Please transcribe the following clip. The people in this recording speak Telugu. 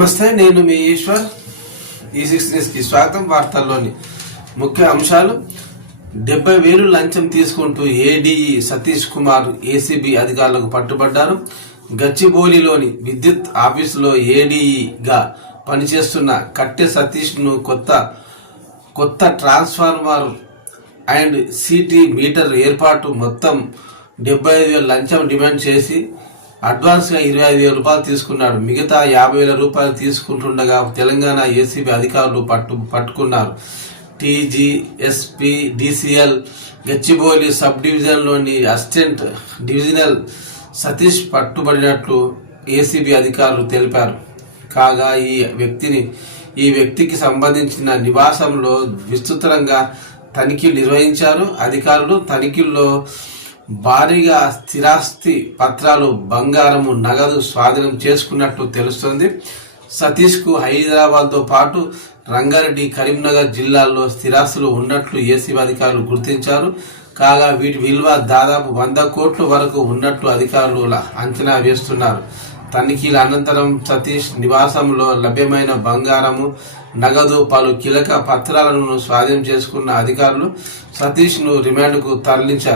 నమస్తే, నేను మీ ఈశ్వర్. ఈ6 న్యూస్కి స్వాగతం. వార్తల్లోని ముఖ్య అంశాలు: 70,000 లంచం తీసుకుంటూ ఏడీఈ సతీష్ కుమార్ ఏసీబీ అధికారులకు పట్టుబడ్డారు. గచ్చిబౌలిలోని విద్యుత్ ఆఫీసులో ఏడీఈగా పనిచేస్తున్న కట్టె సతీష్ ను కొత్త ట్రాన్స్ఫార్మర్ అండ్ సిటీ మీటర్ ఏర్పాటు మొత్తం 75,000 లంచం డిమాండ్ చేసి అడ్వాన్స్గా 25,000 రూపాయలు తీసుకున్నాడు. మిగతా 50,000 రూపాయలు తీసుకుంటుండగా తెలంగాణ ఏసీబీ అధికారులు పట్టుకున్నారు. టీజీఎస్పీ డీసీఎల్ గచ్చిబౌలి సబ్ డివిజన్లోని అసిస్టెంట్ డివిజనల్ సతీష్ పట్టుబడినట్లు ఏసీబీ అధికారులు తెలిపారు. కాగా ఈ వ్యక్తికి సంబంధించిన నివాసంలో విస్తృతంగా తనిఖీలు నిర్వహించారు. అధికారులు తనిఖీల్లో భారీగా స్థిరాస్తి పత్రాలు, బంగారము, నగదు స్వాధీనం చేసుకున్నట్లు తెలుస్తోంది. సతీష్కు హైదరాబాద్తో పాటు రంగారెడ్డి, కరీంనగర్ జిల్లాల్లో స్థిరాస్తులు ఉన్నట్లు ఏసీబీ అధికారులు గుర్తించారు. కాగా వీటి విలువ దాదాపు 100 కోట్ల వరకు ఉన్నట్లు అధికారులు అంచనా వేస్తున్నారు. తనిఖీల అనంతరం సతీష్ నివాసంలో లభ్యమైన బంగారము, నగదు, పలు కీలక పత్రాలను స్వాధీనం చేసుకున్న అధికారులు సతీష్ను రిమాండ్కు తరలించారు.